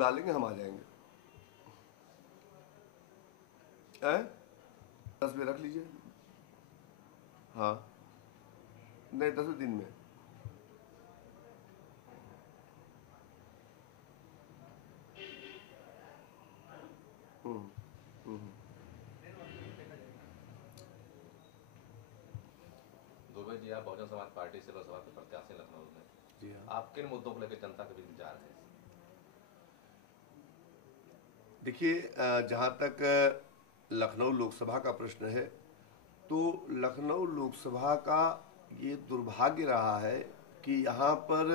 ला लेंगे, हम आ जाएंगे। 10 में रख लीजिए। हाँ नहीं, 10 दिन में। दुबे जी, आप बहुजन समाज पार्टी से लोकसभा के प्रत्याशी लखनऊ में, जी हाँ। आप किन मुद्दों को लेकर जनता के बीच जा रहे हैं? देखिए, जहाँ तक लखनऊ लोकसभा का प्रश्न है, तो लखनऊ लोकसभा का ये दुर्भाग्य रहा है कि यहाँ पर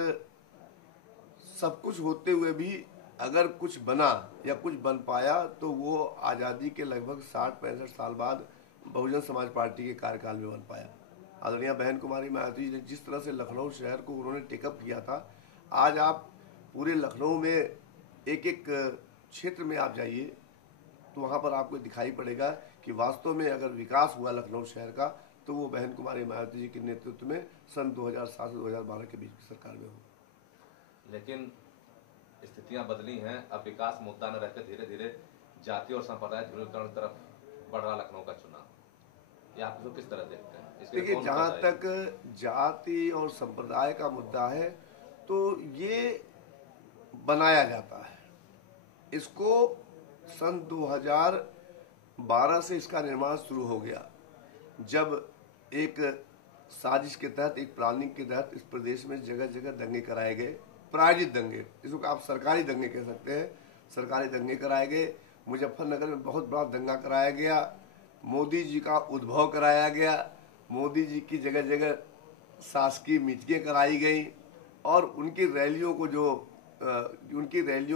सब कुछ होते हुए भी अगर कुछ बना या कुछ बन पाया तो वो आज़ादी के लगभग 60-65 साल बाद बहुजन समाज पार्टी के कार्यकाल में बन पाया। आदरणीय बहन कुमारी मायावती जी ने जिस तरह से लखनऊ शहर को उन्होंने टेकअप किया था, आज आप पूरे लखनऊ में एक एक क्षेत्र में आप जाइए तो वहाँ पर आपको दिखाई पड़ेगा कि वास्तव में अगर विकास हुआ लखनऊ शहर का तो वो बहन कुमारी मायावती जी के नेतृत्व में सन 2007 से 2012 के बीच की सरकार में हो। लेकिन स्थितियां बदली हैं, अब विकास मुद्दा न रहकर धीरे धीरे जाति और संप्रदाय ध्रुवीकरण की तरफ बढ़ रहा लखनऊ का चुनाव, ये आप इसको किस तरह देखते हैं? देखिए, जहाँ तक जाति और संप्रदाय का मुद्दा है तो ये बनाया जाता है। इसको सन 2012 से इसका निर्माण शुरू हो गया, जब एक साजिश के तहत, एक प्लानिंग के तहत इस प्रदेश में जगह जगह दंगे कराए गए, प्रायोजित दंगे, इसको आप सरकारी दंगे कह सकते हैं। सरकारी दंगे कराए गए। मुजफ्फरनगर में बहुत बड़ा दंगा कराया गया। मोदी जी का उद्भव कराया गया। मोदी जी की जगह जगह शासकीय मीटिंगें कराई गई और उनकी रैलियों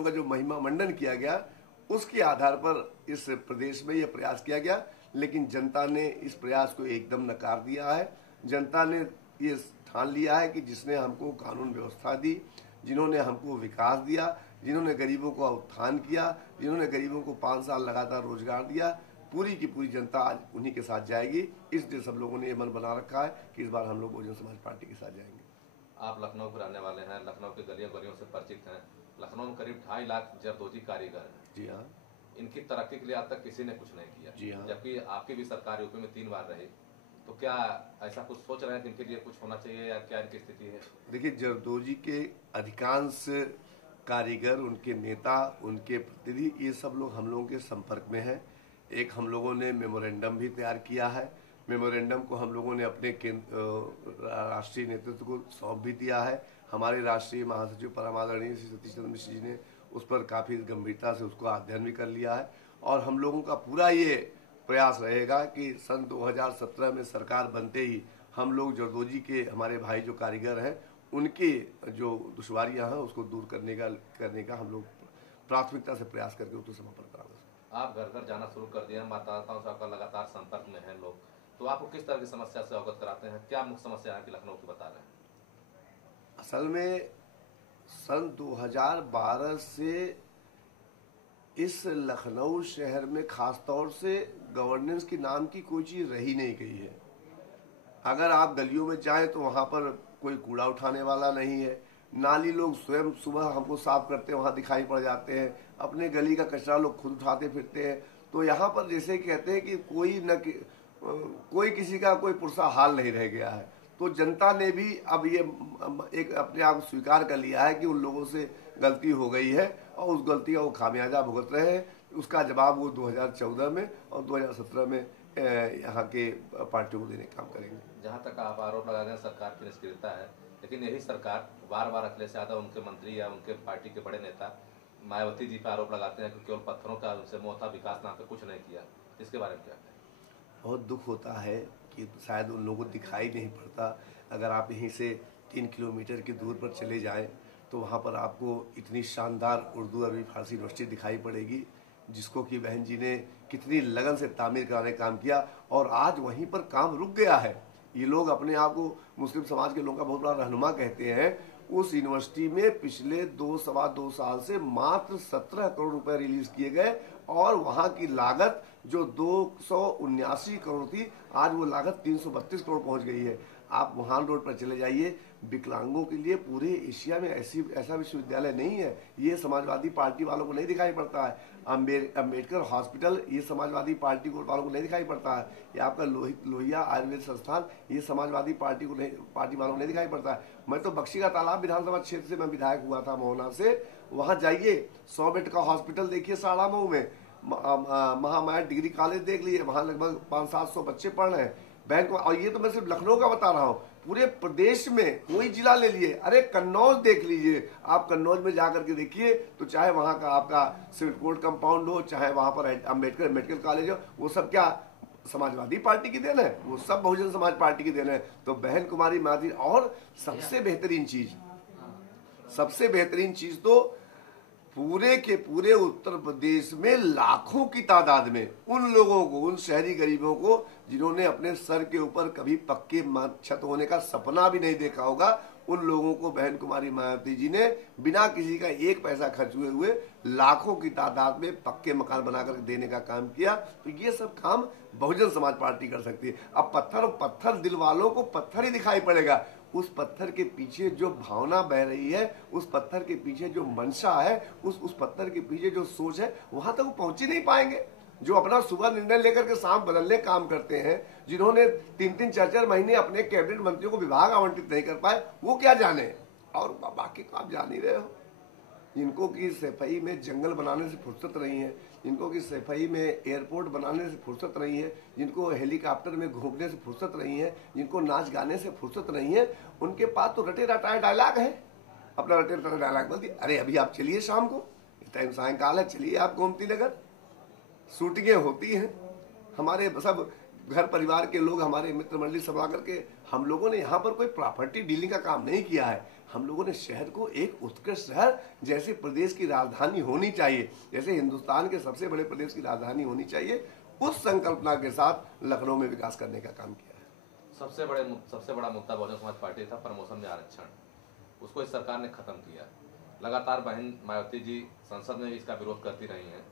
का जो महिमा मंडन किया गया, उसके आधार पर इस प्रदेश में यह प्रयास किया गया। लेकिन जनता ने इस प्रयास को एकदम नकार दिया है। जनता ने ये ठान लिया है कि जिसने हमको कानून व्यवस्था दी, जिन्होंने हमको विकास दिया, जिन्होंने गरीबों को उत्थान किया, जिन्होंने गरीबों को 5 साल लगातार रोजगार दिया, पूरी की पूरी जनता आज उन्हीं के साथ जाएगी। इसलिए सब लोगों ने ये मन बना रखा है कि इस बार हम लोग बहुजन समाज पार्टी के साथ जाएंगे। आप लखनऊ के रहने वाले हैं, लखनऊ के गलियों गलियों से परिचित हैं। लखनऊ में करीब 2.5 लाख जरदोजी कारीगर हैं। जी हाँ। इनकी तरक्की के लिए आज तक किसी ने कुछ नहीं किया। जी हाँ। जबकि आपकी भी सरकार यूपी में 3 बार रही, तो क्या ऐसा कुछ सोच रहे हैं कि इनके लिए कुछ होना चाहिए या क्या इनकी स्थिति है? देखिए, जरदोजी के अधिकांश कारीगर, उनके नेता, उनके प्रतिनिधि, ये सब लोग हम लोगों के संपर्क में हैं। एक हम लोगों ने मेमोरेंडम भी तैयार किया है। मेमोरेंडम को हम लोगों ने अपने राष्ट्रीय नेतृत्व को सौंप भी दिया है। हमारे राष्ट्रीय महासचिव परम आदरणीय श्री सतीश चंद्र मिश्र जी ने उस पर काफी गंभीरता से उसको अध्ययन भी कर लिया है। और हम लोगों का पूरा ये प्रयास रहेगा कि सन 2017 में सरकार बनते ही हम लोग जरदोजी के हमारे भाई जो कारीगर हैं, उनकी जो दुश्वारियां हैं उसको दूर करने का हम लोग प्राथमिकता से प्रयास करके उनको समर्पण कराएंगे। आप घर घर जाना शुरू कर दिया, मतदाताओं से आपका लगातार संपर्क में है लोग, तो आपको किस तरह की समस्या से अवगत कराते हैं? क्या मुख्य समस्या है कि लखनऊ की बता रहे हैं? असल में सन 2012 से इस लखनऊ शहर में खासतौर से गवर्नेंस की नाम की कोई चीज रही नहीं गई है। अगर आप गलियों में जाएं तो वहां पर कोई कूड़ा उठाने वाला नहीं है। नाली लोग स्वयं सुबह हमको साफ करते वहां दिखाई पड़ जाते हैं। अपने गली का कचरा लोग खुद उठाते फिरते हैं। तो यहाँ पर जैसे कहते हैं कि कोई किसी का कोई पुरसा हाल नहीं रह गया है। तो जनता ने भी अब ये एक अपने आप स्वीकार कर लिया है कि उन लोगों से गलती हो गई है और उस गलती का वो खामियाजा भुगत रहे हैं। उसका जवाब वो 2014 में और 2017 में यहाँ के पार्टियों को देने का काम करेंगे। जहाँ तक आप आरोप लगा रहे हैं सरकार की निष्क्रियता है, लेकिन यही सरकार बार बार अखिलेश यादव, उनके मंत्री या उनके पार्टी के बड़े नेता मायावती जी पर आरोप लगाते हैं कि केवल पत्थरों का उनसे मोह था, विकास नाम पे कुछ नहीं किया। इसके बारे में क्या कहें? बहुत दुख होता है कि शायद उन लोगों को दिखाई नहीं पड़ता। अगर आप यहीं से 3 किलोमीटर की दूर पर चले जाएं तो वहाँ पर आपको इतनी शानदार उर्दू अरबी फारसी यूनिवर्सिटी दिखाई पड़ेगी, जिसको कि बहन जी ने कितनी लगन से तामीर कराने का काम किया और आज वहीं पर काम रुक गया है। ये लोग अपने आप को मुस्लिम समाज के लोगों का बहुत बड़ा रहनुमा कहते हैं। उस यूनिवर्सिटी में पिछले 2-2.25 साल से मात्र 17 करोड़ रुपए रिलीज किए गए और वहां की लागत जो 279 करोड़ थी, आज वो लागत 332 करोड़ पहुंच गई है। आप वुहान रोड पर चले जाइए, विकलांगों के लिए पूरे एशिया में ऐसा विश्वविद्यालय नहीं है। ये समाजवादी पार्टी वालों को नहीं दिखाई पड़ता है। अम्बेडकर हॉस्पिटल ये समाजवादी पार्टी वालों को नहीं दिखाई पड़ता है। ये आपका लोहिया आयुर्वेद संस्थान ये समाजवादी पार्टी वालों को नहीं दिखाई पड़ता है। मैं तो बख्शी का तालाब विधानसभा क्षेत्र से मैं विधायक हुआ था मोहना से, वहां जाइए 100 बेड का हॉस्पिटल देखिए साड़ामऊ में, महामाया डिग्री कॉलेज देख लीजिए, वहां लगभग 500-700 बच्चे पढ़ रहे हैं बैंक। और ये तो मैं सिर्फ लखनऊ का बता रहा हूँ, पूरे प्रदेश में कोई जिला ले लिए, अरे कन्नौज देख लीजिए, आप कन्नौज में जाकर के देखिए तो चाहे वहां का आपका सिविल कोर्ट कंपाउंड हो, चाहे वहां पर अम्बेडकर मेडिकल कॉलेज हो, वो सब क्या समाजवादी पार्टी की देन है? वो सब बहुजन समाज पार्टी की देन है। तो बहन कुमारी माधवी, और सबसे बेहतरीन चीज तो पूरे के पूरे उत्तर प्रदेश में लाखों की तादाद में उन लोगों को, उन शहरी गरीबों को जिन्होंने अपने सर के ऊपर कभी पक्के छत होने का सपना भी नहीं देखा होगा, उन लोगों को बहन कुमारी मायावती जी ने बिना किसी का एक पैसा खर्च हुए लाखों की तादाद में पक्के मकान बनाकर देने का काम किया। तो ये सब काम बहुजन समाज पार्टी कर सकती है। अब पत्थर दिल वालों को पत्थर ही दिखाई पड़ेगा, उस पत्थर के पीछे जो भावना बह रही है, उस पत्थर के पीछे जो मंशा है, उस पत्थर के पीछे जो सोच है, वहां तक वो पहुंच ही नहीं पाएंगे। जो अपना सुबह निर्णय लेकर के शाम बदलने काम करते हैं, जिन्होंने 3-3, 4-4 महीने अपने कैबिनेट मंत्रियों को विभाग आवंटित नहीं कर पाए, वो क्या जाने। और बाकी तो आप जान ही रहे हो, इनको की सफाई में जंगल बनाने से फुर्सत नहीं है, इनको की सफाई में एयरपोर्ट बनाने से फुर्सत नहीं है, जिनको हेलीकॉप्टर में घूमने से फुर्सत नहीं है, जिनको नाच गाने से फुर्सत नहीं है, उनके पास तो रटे रटाए डायलॉग है। अपना रटे रटाए डायलॉग बोल दिए, अरे अभी आप चलिए शाम को, इस टाइम सायंकाल है, चलिए आप गोमती नगर, शूटिंगें होती हैं। हमारे सब घर परिवार के लोग, हमारे मित्र मंडली सब आकर के, हम लोगों ने यहाँ पर कोई प्रॉपर्टी डीलिंग का काम नहीं किया है। हम लोगों ने शहर को एक उत्कृष्ट शहर, जैसे प्रदेश की राजधानी होनी चाहिए, जैसे हिंदुस्तान के सबसे बड़े प्रदेश की राजधानी होनी चाहिए, उस संकल्पना के साथ लखनऊ में विकास करने का काम किया है। सबसे बड़ा मुद्दा बहुजन समाज पार्टी था प्रमोशन में आरक्षण, उसको इस सरकार ने खत्म किया। लगातार बहन मायावती जी संसद में इसका विरोध करती रही हैं।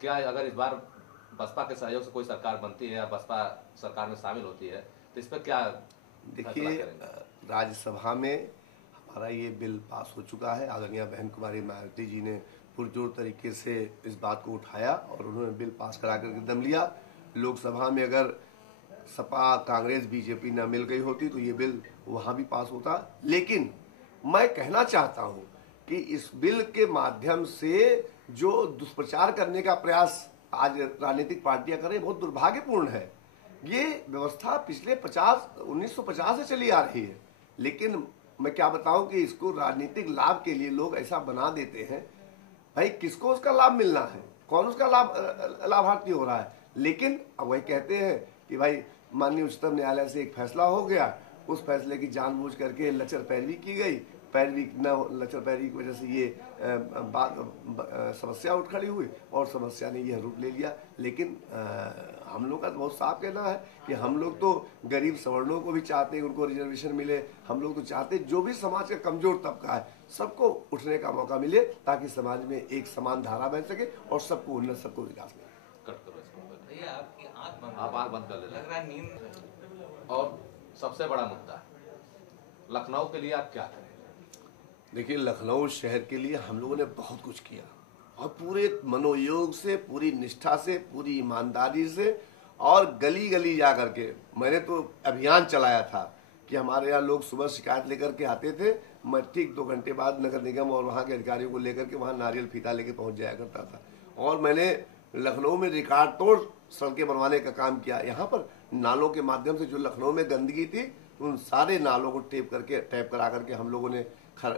क्या अगर इस बार बसपा के सहयोग से कोई सरकार बनती है या बसपा सरकार में शामिल होती है तो इस पर क्या? देखिए, राज्यसभा में हमारा ये बिल पास हो चुका है। आदरणीय बहन कुमारी मायावती जी ने पुरजोर तरीके से इस बात को उठाया और उन्होंने बिल पास करा करके दम लिया। लोकसभा में अगर सपा, कांग्रेस, बीजेपी न मिल गई होती तो ये बिल वहां भी पास होता। लेकिन मैं कहना चाहता हूं कि इस बिल के माध्यम से जो दुष्प्रचार करने का प्रयास आज राजनीतिक पार्टियां कर रही है, बहुत दुर्भाग्यपूर्ण है। ये व्यवस्था पिछले 1950 से चली आ रही है, लेकिन मैं क्या बताऊं कि इसको राजनीतिक लाभ के लिए लोग ऐसा बना देते हैं। भाई किसको उसका लाभ मिलना है, कौन उसका लाभार्थी हो रहा है। लेकिन अब वही कहते हैं कि भाई माननीय उच्चतम न्यायालय से एक फैसला हो गया, उस फैसले की जानबूझ करके लचर पैरवी की गई, लचर पैरवी की वजह से ये समस्या उठ खड़ी हुई और समस्या ने यह रूप ले लिया। लेकिन हम लोग का तो बहुत साफ कहना है कि हम लोग तो गरीब सवर्णों को भी चाहते हैं, उनको रिजर्वेशन मिले। हम लोग तो चाहते हैं जो भी समाज का कमजोर तबका है सबको उठने का मौका मिले, ताकि समाज में एक समान धारा बन सके और सबको उन्नत, सबको विकास मिले। आप आंख बंद कर लेते नींद। और सबसे बड़ा मुद्दा लखनऊ के लिए आप क्या करें? देखिए, लखनऊ शहर के लिए हम लोगों ने बहुत कुछ किया और पूरे मनोयोग से, पूरी निष्ठा से, पूरी ईमानदारी से, और गली गली जा करके मैंने तो अभियान चलाया था कि हमारे यहाँ लोग सुबह शिकायत लेकर के आते थे, मैं ठीक 2 घंटे बाद नगर निगम और वहाँ के अधिकारियों को लेकर के वहाँ नारियल फीता लेके पहुँच जाया करता था। और मैंने लखनऊ में रिकॉर्ड तोड़ सड़कें बनवाने का काम किया। यहाँ पर नालों के माध्यम से जो लखनऊ में गंदगी थी, उन सारे नालों को टैप करा करके हम लोगों ने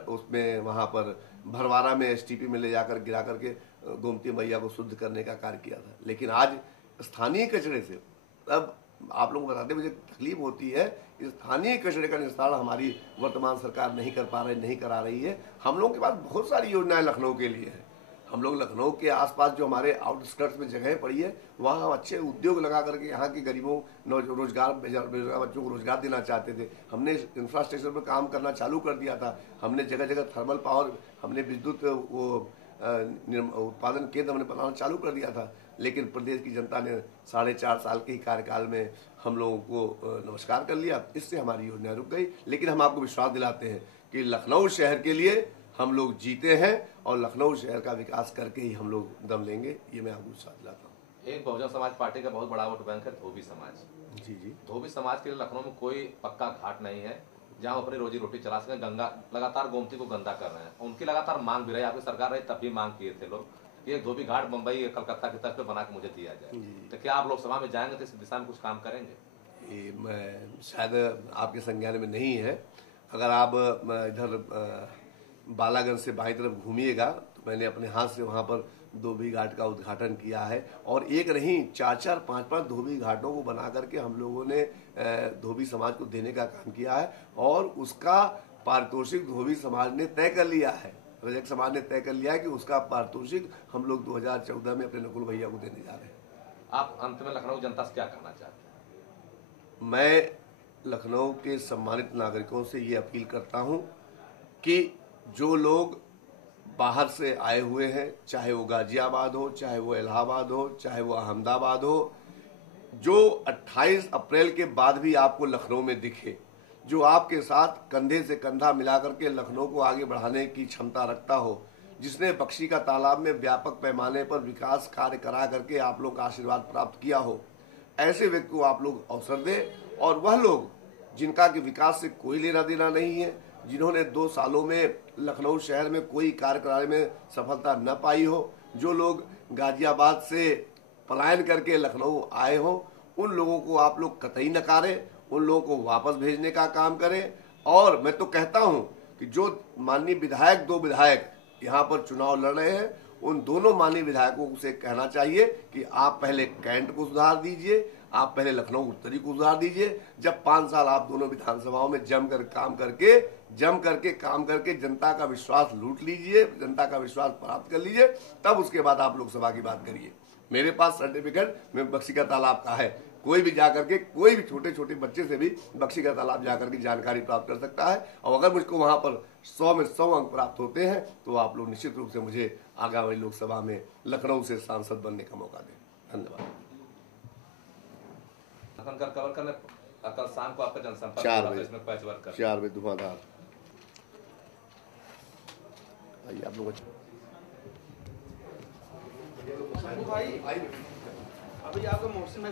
उसमें वहाँ पर भरवारा में STP में ले जाकर गिरा करके गोमती मैया को शुद्ध करने का कार्य किया था। लेकिन आज स्थानीय कचरे से, अब आप लोगों को बताते मुझे तकलीफ होती है, स्थानीय कचरे का निस्तारण हमारी वर्तमान सरकार नहीं करा रही है। हम लोगों के पास बहुत सारी योजनाएं लखनऊ के लिए है। हम लोग लखनऊ के आसपास जो हमारे आउटस्कर्ट्स में जगह पड़ी है, वहाँ हम अच्छे उद्योग लगा करके यहाँ के गरीबों, बेरोजगार बच्चों को रोजगार देना चाहते थे। हमने इंफ्रास्ट्रक्चर पर काम करना चालू कर दिया था। हमने जगह जगह थर्मल पावर, हमने विद्युत उत्पादन केंद्र हमने बनाना चालू कर दिया था। लेकिन प्रदेश की जनता ने 4.5 साल के ही कार्यकाल में हम लोगों को नमस्कार कर लिया, इससे हमारी योजना रुक गई। लेकिन हम आपको विश्वास दिलाते हैं कि लखनऊ शहर के लिए हम लोग जीते हैं और लखनऊ शहर का विकास करके ही हम लोग दम लेंगे, ये मैं आपको विश्वास दिलाता हूँ। एक बहुजन समाज पार्टी का बहुत बड़ा वोट बैंक है धोबी समाज। जी जी। धोबी समाज के लिए लखनऊ में कोई पक्का घाट नहीं है जहां अपनी रोजी रोटी चला सके। गंगा लगातार गोमती को गंदा कर रहे हैं, उनकी लगातार मांग भी रही, आपकी सरकार रही तब भी मांग किए थे लोग कि एक धोबी घाट मुंबई कलकत्ता की तर्ज पे बना के मुझे दिया जाए। तो क्या आप लोकसभा में जाएंगे तो इस दिशा में कुछ काम करेंगे? ये मैं शायद आपके संज्ञान में नहीं है। अगर आप इधर बालागंज से बाईं तरफ घूमिएगा तो मैंने अपने हाथ से वहां पर धोबी घाट का उद्घाटन किया है, और एक नहीं 4-4, 5-5 धोबी घाटों को बना करके हम लोगों ने धोबी समाज को देने का काम किया है, और उसका पारितोषिक धोबी समाज ने तय कर लिया है, रजक समाज ने तय कर लिया है कि उसका पारितोषिक हम लोग 2014 में अपने नकुल भैया को देने जा रहे हैं। आप अंत में लखनऊ जनता से क्या कहना चाहते हैं? मैं लखनऊ के सम्मानित नागरिकों से ये अपील करता हूं कि जो लोग बाहर से आए हुए हैं, चाहे वो गाजियाबाद हो, चाहे वो इलाहाबाद हो, चाहे वो अहमदाबाद हो, जो 28 अप्रैल के बाद भी आपको लखनऊ में दिखे, जो आपके साथ कंधे से कंधा मिलाकर के लखनऊ को आगे बढ़ाने की क्षमता रखता हो, जिसने बख्शी का तालाब में व्यापक पैमाने पर विकास कार्य करा करके आप लोग का आशीर्वाद प्राप्त किया हो, ऐसे व्यक्ति को आप लोग अवसर दें। और वह लोग जिनका कि विकास से कोई लेना देना नहीं है, जिन्होंने 2 सालों में लखनऊ शहर में कोई कार्य कराने में सफलता न पाई हो, जो लोग गाजियाबाद से पलायन करके लखनऊ आए हो, उन लोगों को आप लोग कतई नकारें, उन लोगों को वापस भेजने का काम करें। और मैं तो कहता हूं कि जो माननीय विधायक 2 विधायक यहाँ पर चुनाव लड़ रहे हैं, उन दोनों माननीय विधायकों से कहना चाहिए कि आप पहले कैंट को सुधार दीजिए, आप पहले लखनऊ उत्तरी को सुधार दीजिए। जब 5 साल आप दोनों विधानसभाओं में जम करके काम करके जनता का विश्वास लूट लीजिए, जनता का विश्वास प्राप्त कर लीजिए, तब उसके बाद आप लोकसभा की बात करिए। मेरे पास सर्टिफिकेट में बख्शी का तालाब का है, कोई भी जाकर के, कोई भी छोटे छोटे बच्चे से भी बख्शी का तालाब जाकर के जानकारी प्राप्त कर सकता है। और अगर मुझको वहां पर 100 में 100 अंक प्राप्त होते हैं तो आप लोग निश्चित रूप से मुझे आगामी लोकसभा में लखनऊ से सांसद बनने का मौका दें। धन्यवाद। कवर करने कल शाम को आपका जनसंपर्क 4 बजे धुआंधार आप लोग अभी आपको मोहसिन में